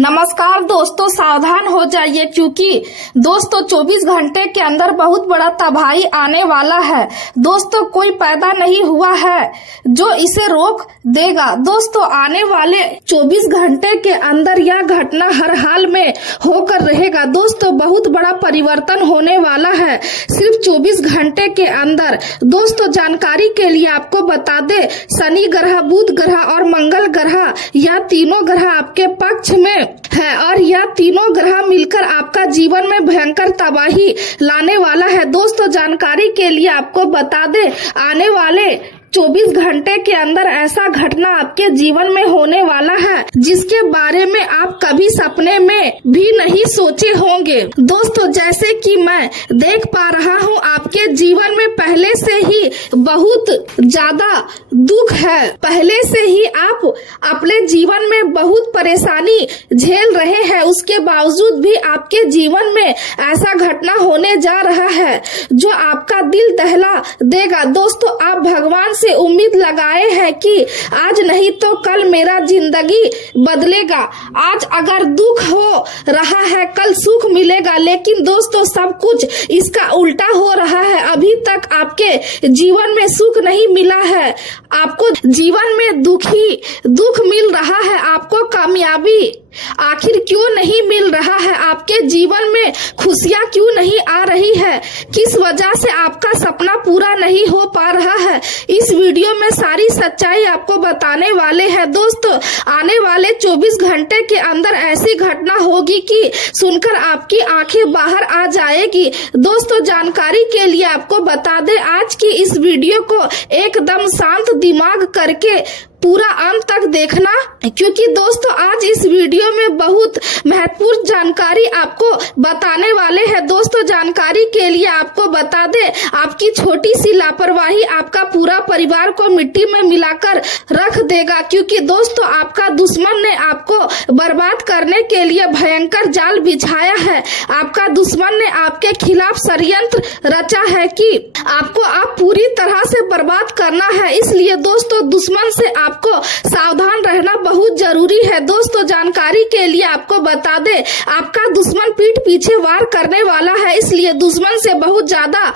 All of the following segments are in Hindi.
नमस्कार दोस्तों, सावधान हो जाइए क्योंकि दोस्तों 24 घंटे के अंदर बहुत बड़ा तबाही आने वाला है। दोस्तों कोई पैदा नहीं हुआ है जो इसे रोक देगा। दोस्तों आने वाले 24 घंटे के अंदर यह घटना हर हाल में होकर रहेगा। दोस्तों बहुत बड़ा परिवर्तन होने वाला है सिर्फ 24 घंटे के अंदर। दोस्तों जानकारी के लिए आपको बता दे, शनि ग्रह, बुध ग्रह और मंगल ग्रह, यह तीनों ग्रह आपके पक्ष में है और यह तीनों ग्रह मिलकर आपका जीवन में भयंकर तबाही लाने वाला है। दोस्तों जानकारी के लिए आपको बता दे, आने वाले 24 घंटे के अंदर ऐसा घटना आपके जीवन में होने वाला है जिसके बारे में आप कभी सपने में भी नहीं सोचे होंगे। दोस्तों जैसे कि मैं देख पा रहा हूँ, आपके जीवन में पहले से ही बहुत ज्यादा दुख है। पहले से ही आप अपने जीवन में बहुत परेशानी झेल रहे हैं, उसके बावजूद भी आपके जीवन में ऐसा घटना होने जा रहा है जो आपका दिल दहला देगा। दोस्तों आप भगवान से उम्मीद लगाए हैं कि आज नहीं तो कल मेरा जिंदगी बदलेगा। आज अगर दुख हो रहा है कल सुख मिलेगा, लेकिन दोस्तों सब कुछ इसका उल्टा हो रहा है। अभी तक आपके जीवन में सुख नहीं मिला है, आपको जीवन में दुख मिल रहा है। आपको कामयाबी आखिर क्यों नहीं मिल रहा है? आपके जीवन में खुशियां क्यों नहीं आ रही है? किस वजह से आपका सपना पूरा नहीं हो पा रहा है? इस वीडियो में सारी सच्चाई आपको बताने वाले हैं। दोस्तों आने वाले 24 घंटे के अंदर ऐसी घटना होगी कि सुनकर आपकी आंखें बाहर आ जाएगी। दोस्तों जानकारी के लिए आपको बता दें, आज की इस वीडियो को एकदम शांत दिमाग करके पूरा अंत तक देखना, क्योंकि दोस्तों आज इस वीडियो में बहुत महत्वपूर्ण जानकारी आपको बताने वाले हैं। दोस्तों जानकारी के लिए आपको बता दे, आपकी छोटी सी लापरवाही आपका पूरा परिवार को मिट्टी में मिलाकर रख देगा, क्योंकि दोस्तों आपका दुश्मन ने आपको बर्बाद करने के लिए भयंकर जाल बिछाया है। आपका दुश्मन ने आपके खिलाफ षड्यंत्र रचा है कि आपको आप पूरी तरह से बर्बाद करना है। इसलिए दोस्तों दुश्मन से आपको सावधान रहना बहुत जरूरी है। दोस्तों जानकारी के लिए आपको बता दे, आपका दुश्मन पीठ पीछे वार करने वाला है, इसलिए दुश्मन से बहुत ज्यादा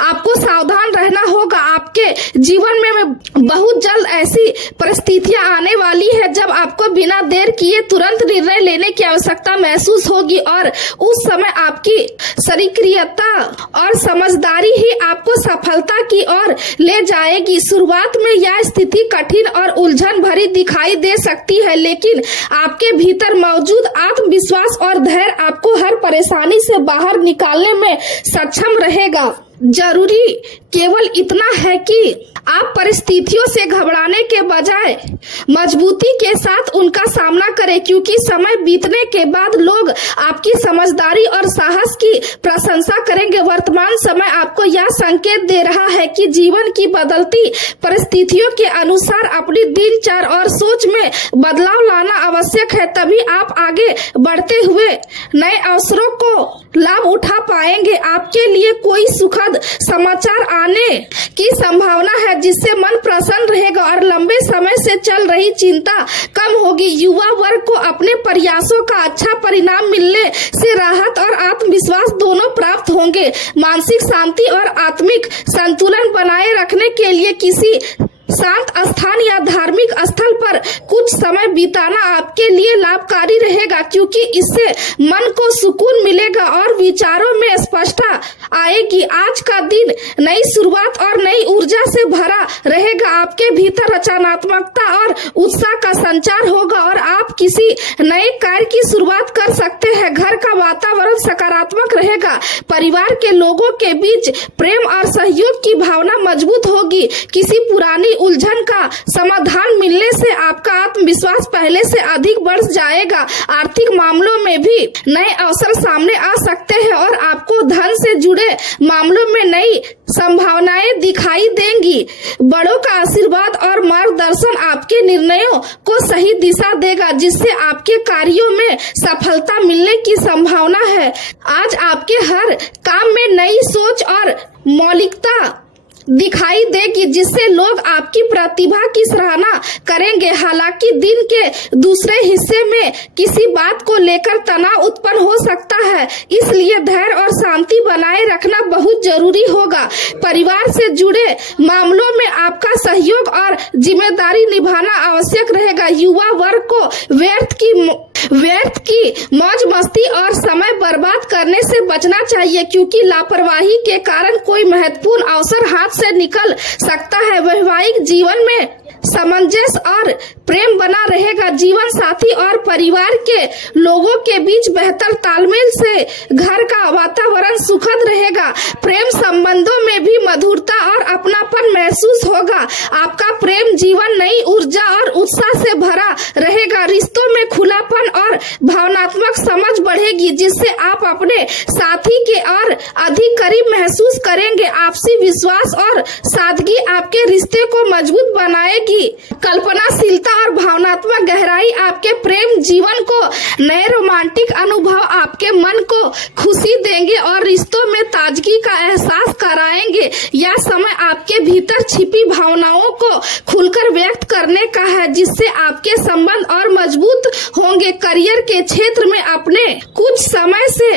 आपको सावधान रहना होगा। आपके जीवन में बहुत जल्द ऐसी परिस्थितियां आने वाली है जब आपको बिना देर किए तुरंत निर्णय लेने की आवश्यकता महसूस होगी और उस समय आपकी सक्रियता और समझदारी ही आपको सफलता की ओर ले जाएगी। शुरुआत में यह स्थिति कठिन और उलझन भरी दिखाई दे सकती है, लेकिन आपके भीतर मौजूद आत्मविश्वास और धैर्य आपको हर परेशानी से बाहर निकालने में सक्षम रहेगा। जरूरी केवल इतना है कि आप परिस्थितियों से घबराने के बजाय मजबूती के साथ उनका सामना करें, क्योंकि समय बीतने के बाद लोग आपकी समझदारी और साहस की प्रशंसा करेंगे। वर्तमान समय आपको यह संकेत दे रहा है कि जीवन की बदलती परिस्थितियों के अनुसार अपनी दिनचर्या और सोच में बदलाव लाना आवश्यक है, तभी आप आगे बढ़ते हुए नए अवसरों को लाभ उठा पाएंगे। आपके लिए कोई सुखद समाचार आने की संभावना है जिससे मन प्रसन्न रहेगा और लंबे समय से चल रही चिंता कम होगी। युवा वर्ग को अपने प्रयासों का अच्छा परिणाम मिलने से राहत और आत्मविश्वास दोनों प्राप्त होंगे। मानसिक शांति और आत्मिक संतुलन बनाए रखने के लिए किसी शांत स्थान या धार्मिक स्थल पर कुछ समय बिताना आपके लिए लाभकारी रहेगा, क्योंकि इससे मन को सुकून मिलेगा और विचारों में स्पष्टता आएगी। आज का दिन नई शुरुआत और नई ऊर्जा से भरा रहेगा। आपके भीतर रचनात्मकता और उत्साह का संचार होगा और आप किसी नए कार्य की शुरुआत कर सकते हैं। घर का वातावरण सकारात्मक रहेगा। परिवार के लोगों के बीच प्रेम और सहयोग की भावना मजबूत होगी। किसी पुरानी उलझन का समाधान मिलने से आपका आत्मविश्वास पहले से अधिक बढ़ जाएगा। आर्थिक मामलों में भी नए अवसर सामने आ सकते हैं और आपको धन से जुड़े मामलों में नई संभावनाएं दिखाई देंगी। बड़ों का आशीर्वाद और मार्गदर्शन आपके निर्णयों को सही दिशा देगा, जिससे आपके कार्यों में सफलता मिलने की संभावना है। आज आपके हर काम में नई सोच और मौलिकता दिखाई देगी, जिससे लोग आपकी प्रतिभा की सराहना करेंगे। हालांकि दिन के दूसरे हिस्से में किसी बात को लेकर तनाव उत्पन्न हो सकता है, इसलिए धैर्य और शांति बनाए रखना बहुत जरूरी होगा। परिवार से जुड़े मामलों में आपका सहयोग और जिम्मेदारी निभाना आवश्यक रहेगा। युवा वर्ग को व्यर्थ की मौज मस्ती और समय बर्बाद करने से बचना चाहिए, क्योंकि लापरवाही के कारण कोई महत्वपूर्ण अवसर हाथ से निकल सकता है। वैवाहिक जीवन में सामंजस्य और प्रेम बना रहेगा। जीवन साथी और परिवार के लोगों के बीच बेहतर तालमेल से घर का वातावरण सुखद रहेगा। प्रेम संबंधों में भी मधुरता और अपनापन महसूस होगा। आपका प्रेम जीवन नई ऊर्जा और उत्साह से भरा रहेगा। रिश्तों में खुलापन और भावनात्मक समझ बढ़ेगी, जिससे आप अपने साथी के और अधिक करीब महसूस करेंगे। आपसी विश्वास और सादगी आपके रिश्ते को मजबूत बनाएगी। कल्पनाशीलता और भावनात्मक गहराई आपके प्रेम जीवन को नए रोमांटिक अनुभव आपके मन को खुशी देंगे और रिश्तों में ताजगी का एहसास कराएंगे। यह समय आपके भीतर छिपी भावनाओं को खुलकर व्यक्त करने का है, जिससे आपके संबंध और मजबूत होंगे। करियर के क्षेत्र में आपने कुछ समय से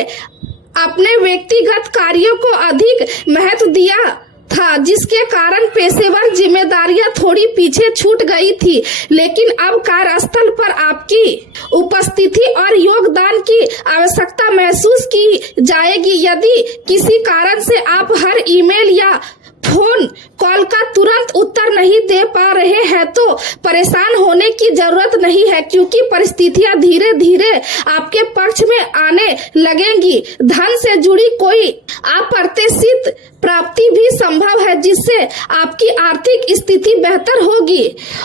अपने व्यक्तिगत कार्यों को अधिक महत्व दिया था, जिसके कारण पेशेवर जिम्मेदारियां थोड़ी पीछे छूट गई थी। लेकिन अब कार्यस्थल पर आपकी उपस्थिति और योगदान की आवश्यकता महसूस की जाएगी। यदि किसी कारण से आप हर ईमेल या फोन कॉल का तुरंत उत्तर नहीं दे पा रहे हैं, तो परेशान होने की जरूरत नहीं है, क्योंकि परिस्थितियां धीरे धीरे आपके पक्ष में आने लगेंगी। धन से जुड़ी कोई अप्रत्याशित प्राप्ति भी संभव है, जिससे आपकी आर्थिक स्थिति बेहतर होगी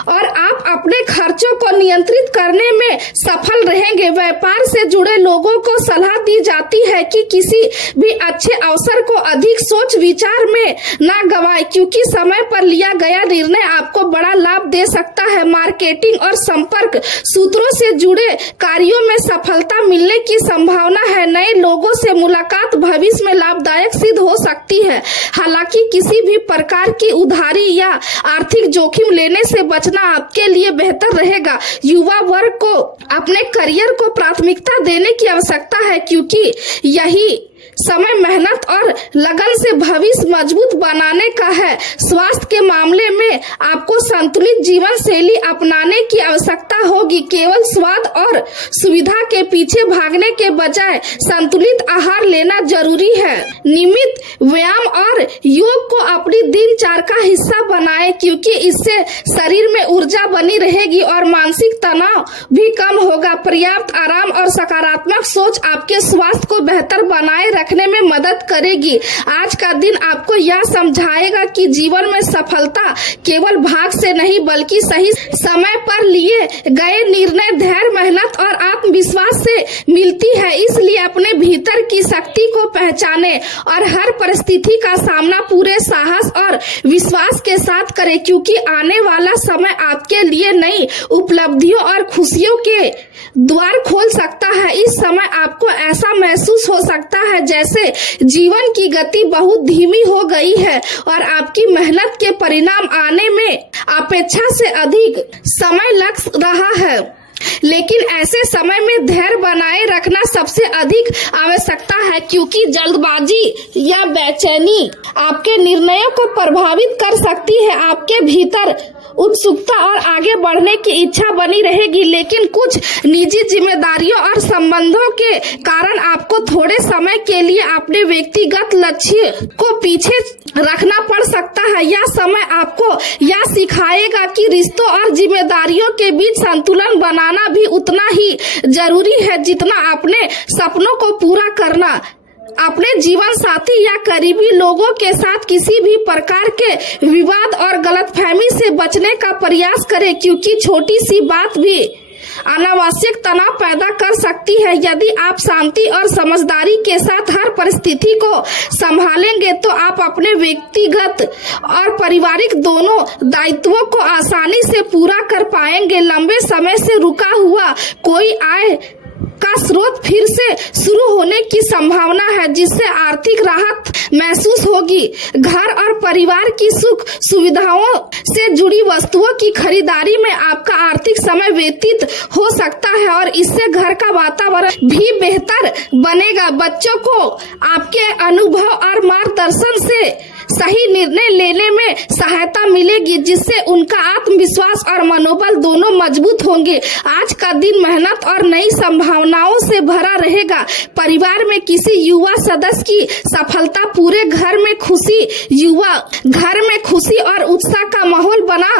और आप अपने खर्चों को नियंत्रित करने में सफल रहेंगे। व्यापार से जुड़े लोगों को सलाह दी जाती है कि किसी भी अच्छे अवसर को अधिक सोच विचार में न गवाएं, क्योंकि समय पर लिया गया निर्णय आपको बड़ा लाभ दे सकता है। मार्केटिंग और संपर्क सूत्रों से जुड़े कार्यों में सफलता मिलने की संभावना है। नए लोगों से मुलाकात भविष्य में लाभदायक सिद्ध हो सकती है। हालांकि किसी भी प्रकार की उधारी या आर्थिक जोखिम लेने से बचना आपके लिए बेहतर रहेगा। युवा वर्ग को अपने करियर को प्राथमिकता देने की आवश्यकता है, क्योंकि यही समय मेहनत और लगन से भविष्य मजबूत बनाने का है। स्वास्थ्य के मामले में आपको संतुलित जीवन शैली अपनाने की आवश्यकता होगी। केवल स्वाद और सुविधा के पीछे भागने के बजाय संतुलित आहार लेना जरूरी है। नियमित व्यायाम और योग को अपनी दिनचर्या का हिस्सा बनाएं, क्योंकि इससे शरीर में ऊर्जा बनी रहेगी और मानसिक तनाव भी कम होगा। पर्याप्त आराम और सकारात्मक सोच आपके स्वास्थ्य को बेहतर बनाए रखने में मदद करेगी। आज का दिन आपको यह समझाएगा कि जीवन में सफलता केवल भाग से नहीं, बल्कि सही समय पर लिए गए निर्णय, धैर्य, मेहनत और आत्मविश्वास से मिलती है। इसलिए अपने भीतर की शक्ति को पहचाने और हर परिस्थिति का सामना पूरे साहस और विश्वास के साथ करें, क्योंकि आने वाला समय आपके लिए नई उपलब्धियों और खुशियों के द्वार खोल सकता है। इस समय आपको ऐसा महसूस हो सकता है जैसे जीवन की गति बहुत धीमी हो गई है और आपकी मेहनत के परिणाम आने में अपेक्षा से अधिक समय लग रहा है। लेकिन ऐसे समय में धैर्य बनाए रखना सबसे अधिक आवश्यकता है, क्योंकि जल्दबाजी या बेचैनी आपके निर्णयों को प्रभावित कर सकती है। आपके भीतर उत्सुकता और आगे बढ़ने की इच्छा बनी रहेगी, लेकिन कुछ निजी जिम्मेदारियों और संबंधों के कारण आपको थोड़े समय के लिए अपने व्यक्तिगत लक्ष्य को पीछे रखना पड़ सकता है। यह समय आपको यह सिखाएगा कि रिश्तों और जिम्मेदारियों के बीच संतुलन बनाना भी उतना ही जरूरी है जितना अपने सपनों को पूरा करना। अपने जीवन साथी या करीबी लोगों के साथ किसी भी प्रकार के विवाद और गलतफहमी से बचने का प्रयास करें, क्योंकि छोटी सी बात भी अनावश्यक तनाव पैदा कर सकती है। यदि आप शांति और समझदारी के साथ हर परिस्थिति को संभालेंगे, तो आप अपने व्यक्तिगत और पारिवारिक दोनों दायित्वों को आसानी से पूरा कर पाएंगे। लंबे समय से रुका हुआ कोई आय का स्रोत स्रोत फिर से शुरू होने की संभावना है, जिससे आर्थिक राहत महसूस होगी। घर और परिवार की सुख सुविधाओं से जुड़ी वस्तुओं की खरीदारी में आपका आर्थिक समय व्यतीत हो सकता है और इससे घर का वातावरण भी बेहतर बनेगा। बच्चों को आपके अनुभव और मार्गदर्शन से सही निर्णय लेने में सहायता मिलेगी, जिससे उनका आत्मविश्वास और मनोबल दोनों मजबूत होंगे। आज का दिन मेहनत और नई संभावनाओं से भरा रहेगा। परिवार में किसी युवा सदस्य की सफलता पूरे घर में खुशी और उत्साह का माहौल बना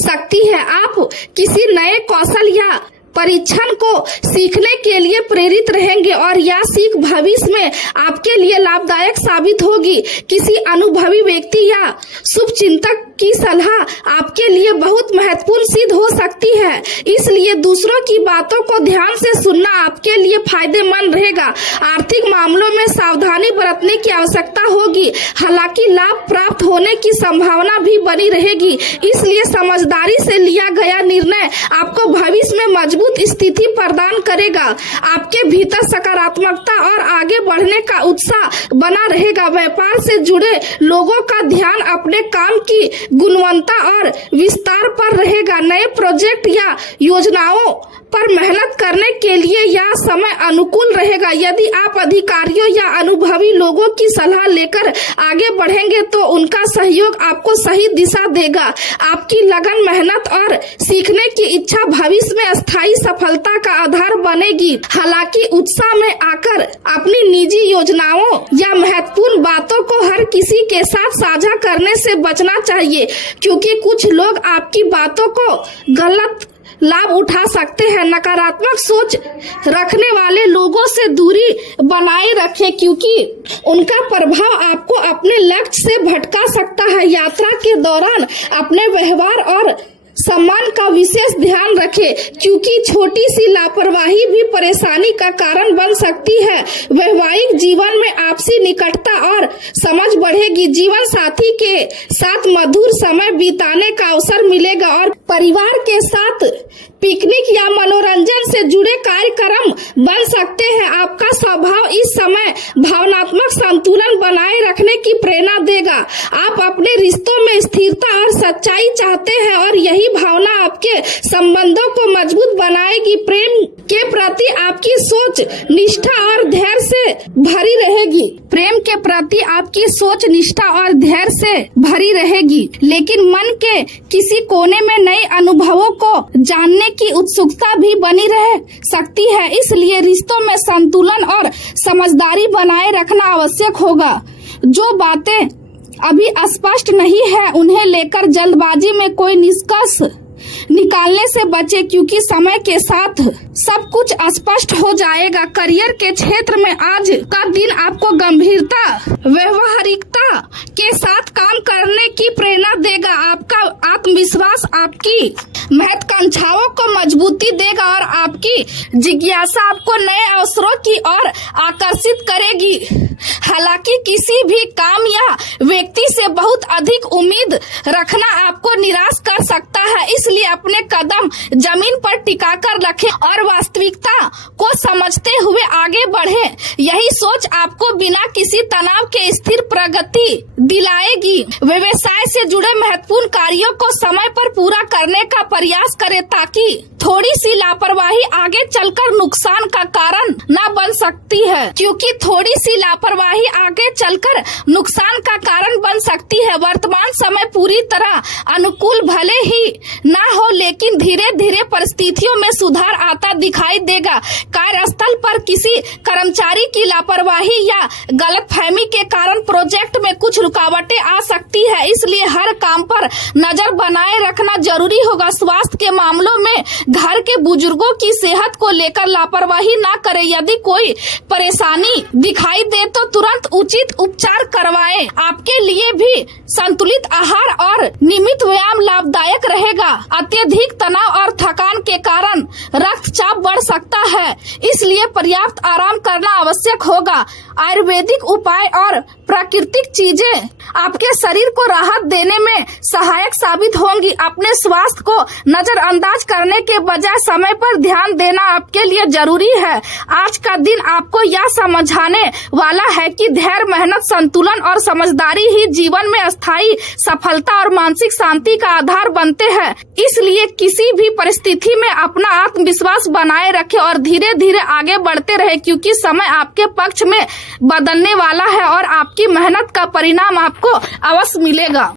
सकती है। आप किसी नए कौशल या परीक्षण को सीखने के लिए प्रेरित रहेंगे और यह सीख भविष्य में आपके लिए लाभदायक साबित होगी। किसी अनुभवी व्यक्ति या शुभचिंतक की सलाह आपके लिए बहुत महत्वपूर्ण सिद्ध हो सकती है, इसलिए दूसरों की बातों को ध्यान से सुनना आपके लिए फायदेमंद रहेगा। आर्थिक मामलों में सावधानी बरतने की आवश्यकता होगी, हालांकि लाभ प्राप्त होने की संभावना भी बनी रहेगी, इसलिए समझदारी से लिया गया निर्णय आपको भविष्य में मजबूत स्थिति प्रदान करेगा। आपके भीतर सकारात्मकता और आगे बढ़ने का उत्साह बना रहेगा। व्यापार से जुड़े लोगों का ध्यान अपने काम की गुणवत्ता और विस्तार पर रहेगा। नए प्रोजेक्ट या योजनाओं पर मेहनत करने के लिए यह समय अनुकूल रहेगा। यदि आप अधिकारियों या अनुभवी लोगों की सलाह लेकर आगे बढ़ेंगे तो उनका सहयोग आपको सही दिशा देगा। आपकी लगन, मेहनत और सीखने की इच्छा भविष्य में स्थायी सफलता का आधार बनेगी। हालांकि उत्साह में आकर अपनी निजी योजनाओं या महत्वपूर्ण बातों को हर किसी के साथ साझा करने से बचना चाहिए, क्योंकि कुछ लोग आपकी बातों को गलत लाभ उठा सकते हैं। नकारात्मक सोच रखने वाले लोगों से दूरी बनाए रखें, क्योंकि उनका प्रभाव आपको अपने लक्ष्य से भटका सकता है। यात्रा के दौरान अपने व्यवहार और सम्मान का विशेष ध्यान रखें, क्योंकि छोटी सी लापरवाही भी परेशानी का कारण बन सकती है। वैवाहिक जीवन में आपसी निकटता और समझ बढ़ेगी। जीवन साथी के साथ मधुर समय बिताने का अवसर मिलेगा और परिवार के साथ पिकनिक या मनोरंजन से जुड़े कार्यक्रम बन सकते हैं। आपका स्वभाव इस समय भावनात्मक संतुलन बनाए रखने की प्रेरणा देगा। आप अपने रिश्तों में स्थिरता और सच्चाई चाहते हैं और यही भावना आपके संबंधों को मजबूत बनाएगी। प्रेम के प्रति आपकी सोच निष्ठा और धैर्य से भरी रहेगी। प्रेम के प्रति आपकी सोच निष्ठा और धैर्य से भरी रहेगी, लेकिन मन के किसी कोने में नए अनुभवों को जानने की उत्सुकता भी बनी रह सकती है। इसलिए रिश्तों में संतुलन और समझदारी बनाए रखना आवश्यक होगा। जो बातें अभी स्पष्ट नहीं है उन्हें लेकर जल्दबाजी में कोई निष्कर्ष निकालने से बचे, क्योंकि समय के साथ सब कुछ स्पष्ट हो जाएगा। करियर के क्षेत्र में आज का दिन आपको गंभीरता, व्यवहारिकता के साथ काम करने की प्रेरणा देगा। आपका आत्मविश्वास आपकी महत्वाकांक्षाओं को मजबूती देगा और आपकी जिज्ञासा आपको नए अवसरों की ओर आकर्षित करेगी। हालांकि किसी भी काम या व्यक्ति से बहुत अधिक उम्मीद रखना आपको निराश कर सकता है, इसलिए अपने कदम जमीन पर टिका कर रखें और वास्तविकता को समझते हुए आगे बढ़ें। यही सोच आपको बिना किसी तनाव के स्थिर प्रगति दिलाएगी। व्यवसाय से जुड़े महत्वपूर्ण कार्यों को समय पर पूरा करने का प्रयास करें, ताकि थोड़ी सी लापरवाही आगे चलकर नुकसान का कारण न बन सकती है, क्योंकि थोड़ी सी लापरवाही आगे चलकर नुकसान का कारण बन सकती है। वर्तमान समय पूरी तरह अनुकूल भले ही न हो, लेकिन धीरे धीरे परिस्थितियों में सुधार आता दिखाई देगा। कार्यस्थल पर किसी कर्मचारी की लापरवाही या गलतफहमी के कारण प्रोजेक्ट में कुछ रुकावटें आ सकती है, इसलिए हर काम पर नजर बनाए रखना जरूरी होगा। स्वास्थ्य के मामलों में घर के बुजुर्गों की सेहत को लेकर लापरवाही न करें। यदि कोई परेशानी दिखाई दे तो तुरंत उचित उपचार करवाएं। आपके लिए भी संतुलित आहार और नियमित व्यायाम लाभदायक रहेगा। अत्यधिक तनाव और थकान के कारण रक्तचाप बढ़ सकता है, इसलिए पर्याप्त पर्याप्त आराम करना आवश्यक होगा। आयुर्वेदिक उपाय और प्राकृतिक चीजें आपके शरीर को राहत देने में सहायक साबित होंगी। अपने स्वास्थ्य को नजरअंदाज करने के बजाय समय पर ध्यान देना आपके लिए जरूरी है। आज का दिन आपको यह समझाने वाला है कि धैर्य, मेहनत, संतुलन और समझदारी ही जीवन में स्थायी सफलता और मानसिक शांति का आधार बनते हैं। इसलिए किसी भी परिस्थिति में अपना आत्मविश्वास बनाए रखें और धीरे धीरे आगे बढ़ते रहे, क्योंकि समय आपके पक्ष में बदलने वाला है और आपकी मेहनत का परिणाम आपको अवश्य मिलेगा।